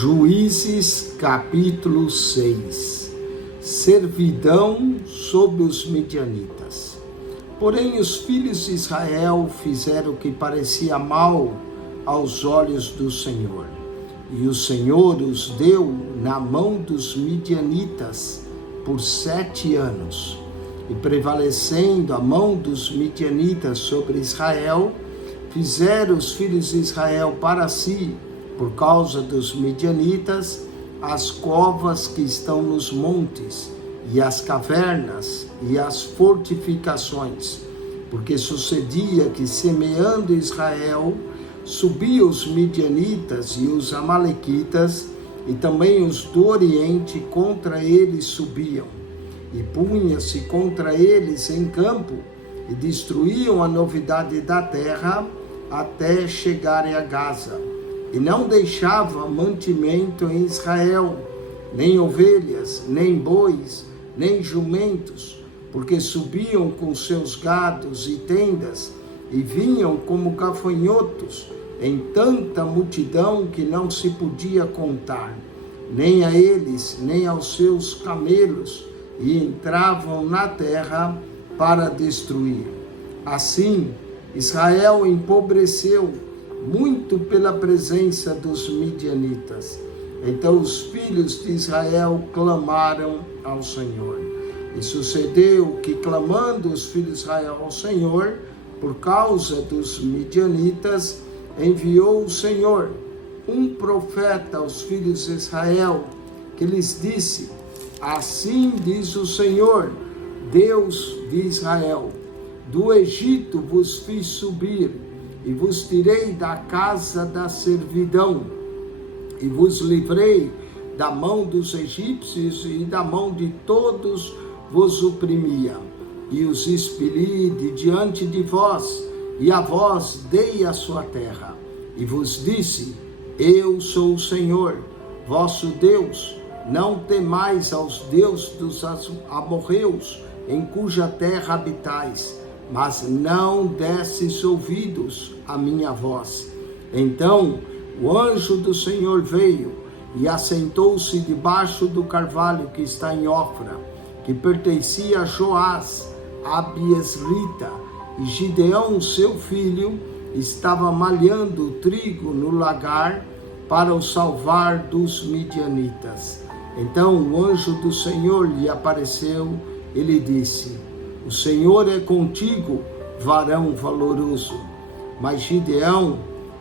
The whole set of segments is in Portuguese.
Juízes capítulo 6. Servidão sob os midianitas. Porém os filhos de Israel fizeram o que parecia mal aos olhos do Senhor. E o Senhor os deu na mão dos midianitas por 7 anos. E prevalecendo a mão dos midianitas sobre Israel, fizeram os filhos de Israel para si, por causa dos midianitas, as covas que estão nos montes, e as cavernas, e as fortificações. Porque sucedia que, semeando Israel, subiam os midianitas e os amalequitas, e também os do Oriente contra eles subiam, e punha-se contra eles em campo, e destruíam a novidade da terra, até chegarem a Gaza. E não deixava mantimento em Israel, nem ovelhas, nem bois, nem jumentos, porque subiam com seus gados e tendas, e vinham como gafanhotos, em tanta multidão que não se podia contar, nem a eles, nem aos seus camelos, e entravam na terra para destruir. Assim, Israel empobreceu muito pela presença dos midianitas. Então os filhos de Israel clamaram ao Senhor. E sucedeu que, clamando os filhos de Israel ao Senhor, por causa dos midianitas, enviou o Senhor um profeta aos filhos de Israel, que lhes disse: assim diz o Senhor, Deus de Israel: do Egito vos fiz subir, e vos tirei da casa da servidão, e vos livrei da mão dos egípcios, e da mão de todos vos oprimia, e os expeli de diante de vós, e a vós dei a sua terra, e vos disse: eu sou o Senhor, vosso Deus, não temais aos deuses dos amorreus, em cuja terra habitais, mas não desses ouvidos à minha voz. Então o anjo do Senhor veio e assentou-se debaixo do carvalho que está em Ofra, que pertencia a Joás, a Biesrita, e Gideão, seu filho, estava malhando o trigo no lagar para o salvar dos midianitas. Então o anjo do Senhor lhe apareceu e lhe disse: o Senhor é contigo, varão valoroso. Mas Gideão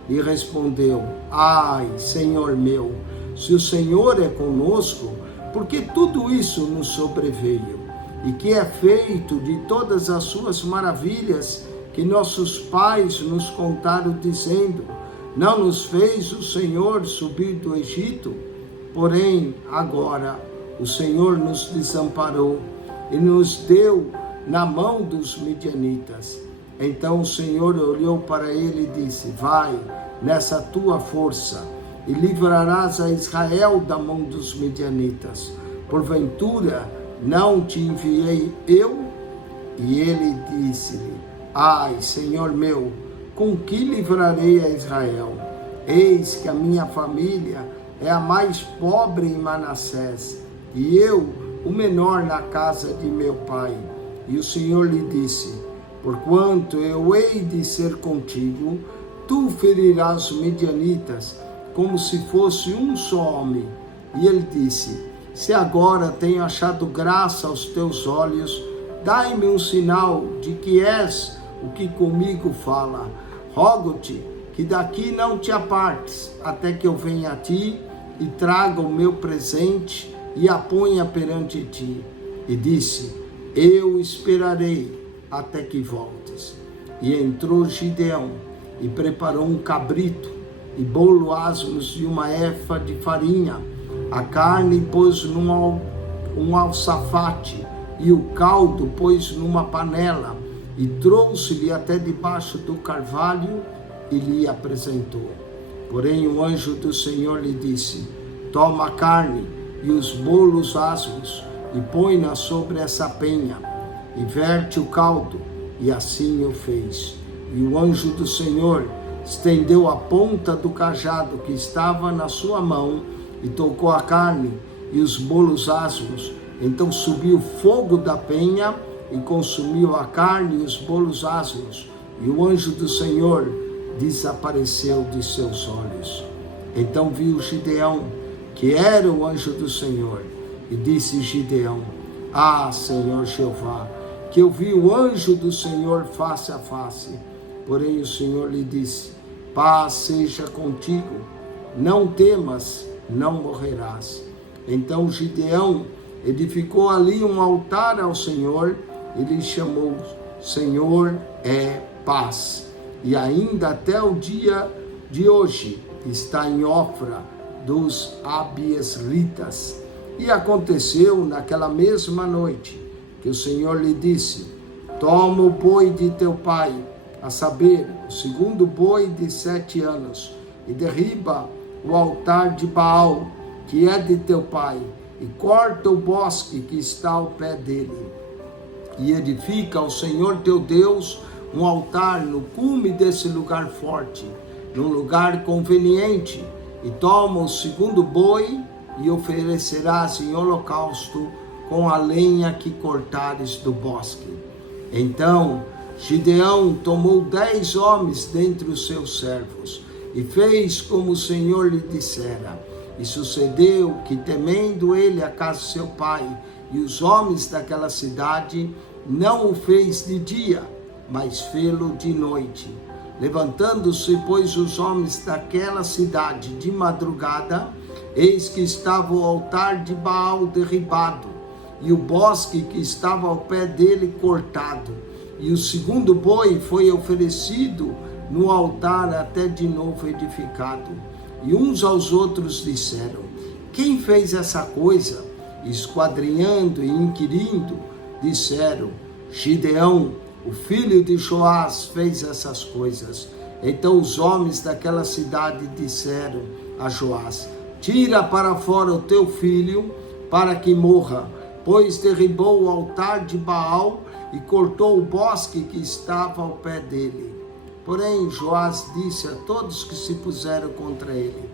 lhe respondeu: ai, Senhor meu, se o Senhor é conosco, por que tudo isso nos sobreveio? E que é feito de todas as suas maravilhas que nossos pais nos contaram, dizendo: não nos fez o Senhor subir do Egito? Porém, agora o Senhor nos desamparou e nos deu na mão dos midianitas. Então o Senhor olhou para ele e disse: vai nessa tua força e livrarás a Israel da mão dos midianitas. Porventura não te enviei eu? E ele disse-lhe: ai, Senhor meu, com que livrarei a Israel? Eis que a minha família é a mais pobre em Manassés, e eu o menor na casa de meu pai. E o Senhor lhe disse: porquanto eu hei de ser contigo, tu ferirás os midianitas, como se fosse um só homem. E ele disse: se agora tenho achado graça aos teus olhos, dai-me um sinal de que és o que comigo fala. Rogo-te que daqui não te apartes, até que eu venha a ti e traga o meu presente e a ponha perante ti. E disse: eu esperarei até que voltes. E entrou Gideão e preparou um cabrito e bolo asmos de uma efa de farinha. A carne pôs num alçafate, e o caldo pôs numa panela, e trouxe-lhe até debaixo do carvalho e lhe apresentou. Porém o anjo do Senhor lhe disse: toma a carne e os bolos asmos, e põe-na sobre essa penha, e verte o caldo. E assim o fez. E o anjo do Senhor estendeu a ponta do cajado que estava na sua mão, e tocou a carne e os bolos asmos. Então subiu fogo da penha e consumiu a carne e os bolos asmos, e o anjo do Senhor desapareceu de seus olhos. Então viu Gideão, que era o anjo do Senhor, e disse Gideão: Ah, Senhor Jeová, que eu vi o anjo do Senhor face a face. Porém o Senhor lhe disse: Paz seja contigo, não temas, não morrerás. Então Gideão edificou ali um altar ao Senhor e lhe chamou: Senhor é paz. E ainda até o dia de hoje está em Ofra dos Abiesritas. E aconteceu naquela mesma noite que o Senhor lhe disse: Toma o boi de teu pai, a saber, o segundo boi de 7 anos, e derriba o altar de Baal, que é de teu pai, e corta o bosque que está ao pé dele. E edifica ao Senhor teu Deus um altar no cume desse lugar forte, num lugar conveniente, e toma o segundo boi e oferecerás em holocausto com a lenha que cortares do bosque. Então Gideão tomou 10 homens dentre os seus servos e fez como o Senhor lhe dissera. E sucedeu que, temendo ele a casa de seu pai e os homens daquela cidade, não o fez de dia, mas fê-lo de noite. Levantando-se, pois, os homens daquela cidade de madrugada, eis que estava o altar de Baal derribado, e o bosque que estava ao pé dele cortado. E o segundo boi foi oferecido no altar até de novo edificado. E uns aos outros disseram: Quem fez essa coisa? Esquadrinhando e inquirindo, disseram: Gideão, o filho de Joás, fez essas coisas. Então os homens daquela cidade disseram a Joás: Tira para fora o teu filho, para que morra, pois derribou o altar de Baal e cortou o bosque que estava ao pé dele. Porém Joás disse a todos que se puseram contra ele: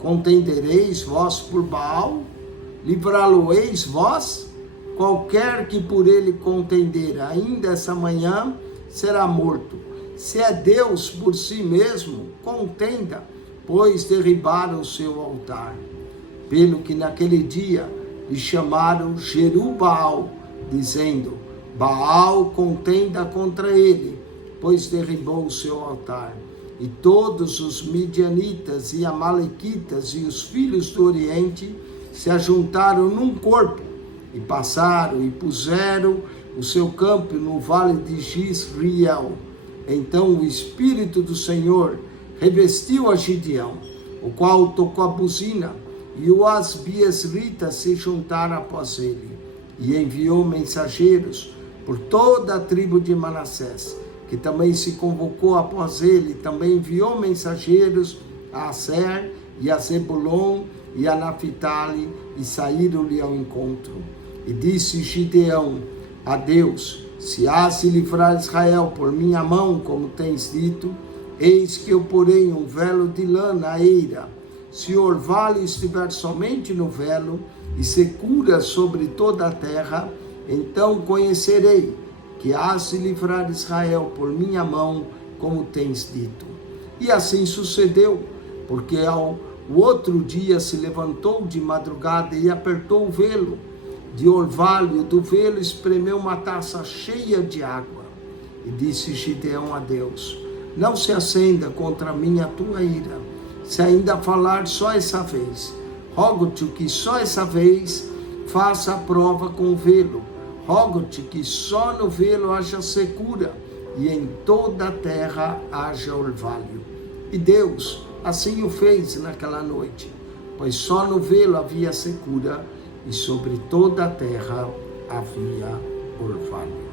Contendereis vós por Baal? Livrá-lo-eis vós? Qualquer que por ele contender, ainda essa manhã, será morto. Se é Deus por si mesmo, contenda, pois derribaram o seu altar. Pelo que naquele dia lhe chamaram Jerubbaal, dizendo: Baal contenda contra ele, pois derribou o seu altar. E todos os midianitas e amalequitas e os filhos do Oriente se ajuntaram num corpo, e passaram e puseram o seu campo no vale de Jizriel. Então o Espírito do Senhor revestiu a Gideão, o qual tocou a buzina, e os Abiesritas se juntaram após ele, e enviou mensageiros por toda a tribo de Manassés, que também se convocou após ele. Também enviou mensageiros a Aser e a Zebulon e a Naphtali, e saíram-lhe ao encontro. E disse Gideão a Deus: Se hás de livrar Israel por minha mão, como tens dito, eis que eu porei um velo de lã na eira. Se o orvalho estiver somente no velo e secura sobre toda a terra, então conhecerei que hás de livrar Israel por minha mão, como tens dito. E assim sucedeu, porque o outro dia se levantou de madrugada e apertou o velo de orvalho, do velo espremeu uma taça cheia de água. E disse Gideão a Deus: Não se acenda contra mim a tua ira, se ainda falar só essa vez. Rogo-te que só essa vez faça a prova com o velo. Rogo-te que só no velo haja secura, e em toda a terra haja orvalho. E Deus assim o fez naquela noite, pois só no velo havia secura, e sobre toda a terra havia orvalho.